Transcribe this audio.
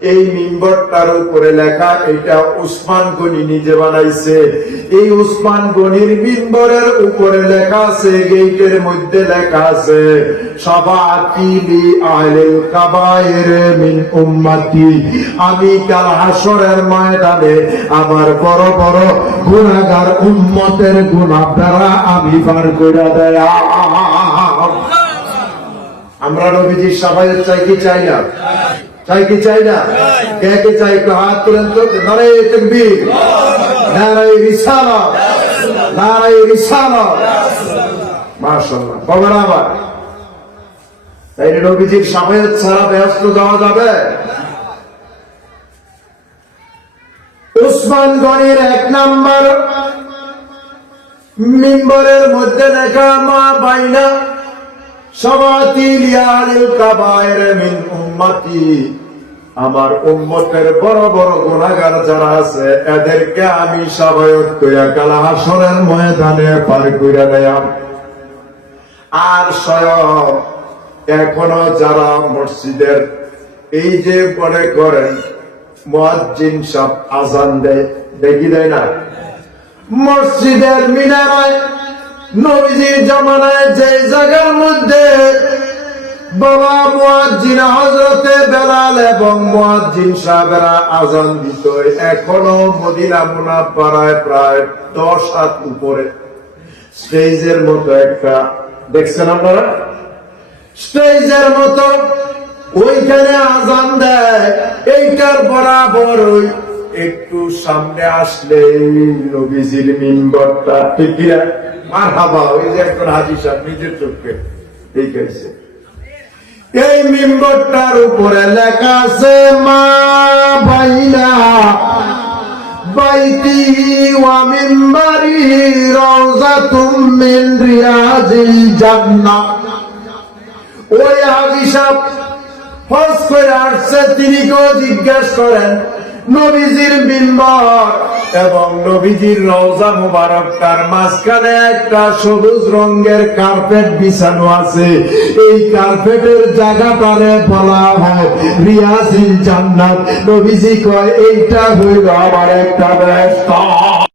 এই মিম্বরটার উপরে লেখা, এটা উসমান গনি নিজে বানাইছে। এই উসমান গনির মিম্বরের উপরে লেখা আছে, গেটের মধ্যে লেখা আছে, শাফাআতি লি আহলিল কাবায়ের মিন উম্মতি। আমি কাল হাসরের ময়দানে আমার বড় বড় গুনাহগার উম্মতের গুনাহ দ্বারা আমি পার করে দেয়া। আমরা নবীজির শাফায়াত চাই কি চাই না? চাই কি চাই না? কে কে চাই একটু হাত তুলেন তো। নারায়ে তাকবীর, নারায়ে রিসালাত, নারায়ে রিসালাত। মাশাআল্লাহ। বাবার আবার তাই নবীজির শাফায়াত ছাড়া ব্যস্ত যাওয়া যাবে? উসমান গনির ১ নাম্বার মিম্বরের মধ্যে লেখা, মা বাইনা শাফাআতি লি আহলিল কাবায়ের মিন উম্মতি। আমার উম্মতের বড় বড় গুনাহগার যারা আছে, এদেরকে আমি শাফায়াত কইরা কাল হাসরের ময়দানে পার কইরা দেয়াম। আর স্বয়ং এখনো যারা মসজিদের এই যে পরে করেন, মুয়াজ্জিন সাহেব আযান দেয়, দেখি দেয় না? মসজিদের মিনারায় নবীজির জামানায় যে জায়গার মধ্যে বাবা মুয়াজ্জিন হযরতে বেলাল এবং মুয়াজ্জিন সাহেবরা আযান দিত, এখনো মদিনা মুনাওয়ারায় প্রায় 10 হাত উপরে স্টেজের মতো একটা, দেখছেন আপনারা? স্টেজের মতো ওইখানে আযান দেয়। এইটার বরাবর ওই একটু সামনে আসলে নবীজির মিম্বরটা, ঠিক কিনা? মারহাবা। ওই যে একজন হাজী সাহেব নিজের চোখে দেখাইছে। এই মিম্বরটার উপরে লেখা আছে, মা বাইনা বাইতি ওয়া মিম্বারি রাউযাতুম মিন রিয়াজিল জান্নাহ। ওই হাজী সাহেব হজ করে আসছে, তিনি কেউ জিজ্ঞাসা করেন, নবীজির মিম্বর এবং নবীজির রওজা মুবারকটার মাঝখানে একটা সবুজ রঙের কার্পেট বিছানো আছে। এই কার্পেটের জায়গাটারে বলা হয় রিয়াজিল জান্নাত। নবীজি কয়, এইটা হইল আমার একটা ব্যস্ত।